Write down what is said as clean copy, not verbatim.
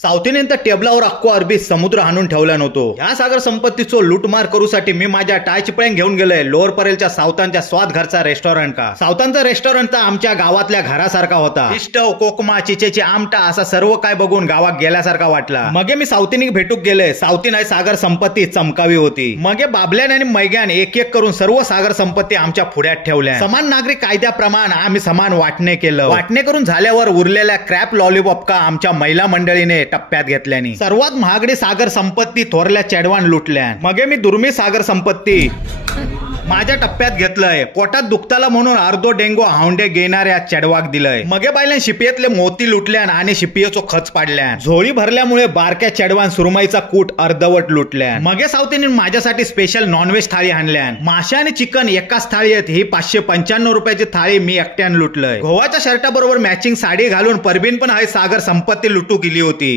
सावतीने तर टेबलावर अख्खो अरबी समुद्र आणून ठेवला नव्हतो. ह्या सागर संपत्तीचो लूटमार करूसाठी मी माझ्या टायचिपळ्यांक घेऊन गेलोय लोअर परेलच्या सावतांच्या स्वाद घरचा रेस्टॉरंट का. सावतांचा रेस्टॉरंट तर आमच्या गावातल्या घरासारखा होता. इष्टव कोकमा चिचेची आमटा असा सर्व काय बघून गावात गेल्यासारखा वाटला. मगे मी सावतीने भेटूक गेले. सावतीन सागर संपत्ती चमकावी होती. मगे बाबल्यान आणि मैग्यान एक एक करून सर्व सागर संपत्ती आमच्या पुढ्यात ठेवल्या. समान नागरिक कायद्याप्रमाणे आम्ही समान वाटणे केलं. वाटणे करून झाल्यावर उरलेल्या क्रॅप लॉलीपॉप का आमच्या महिला मंडळीने टप्प्यात घेतल्यानी. सर्वात महागडी सागर संपत्ती थोरल्या चेडवान लुटल्या. मगे मी दुर्मिळ सागर संपत्ती माझ्या टप्प्यात घेतलंय. पोटात दुखताला म्हणून अर्धो डेंगो हावंडे घेणाऱ्या चेडवाक दिलंय. मगे बायल्यान शिपियेतले मोती लुटल्यान आणि शिपियेचो खच पाडल्या. झोळी भरल्यामुळे बारक्या चेडवान सुरमईचा कूट अर्धवट लुटल्या. मगे सावतीने माझ्यासाठी स्पेशल नॉनव्हेज थाळी आणल्या. मासे आणि चिकन एकाच थाळीत ही 595 रुपयाची थाळी मी एकट्यान लुटलंय. गोवाच्या शर्टाबरोबर मॅचिंग साडी घालून परबीन पण सागर संपत्ती लुटू गेली होती.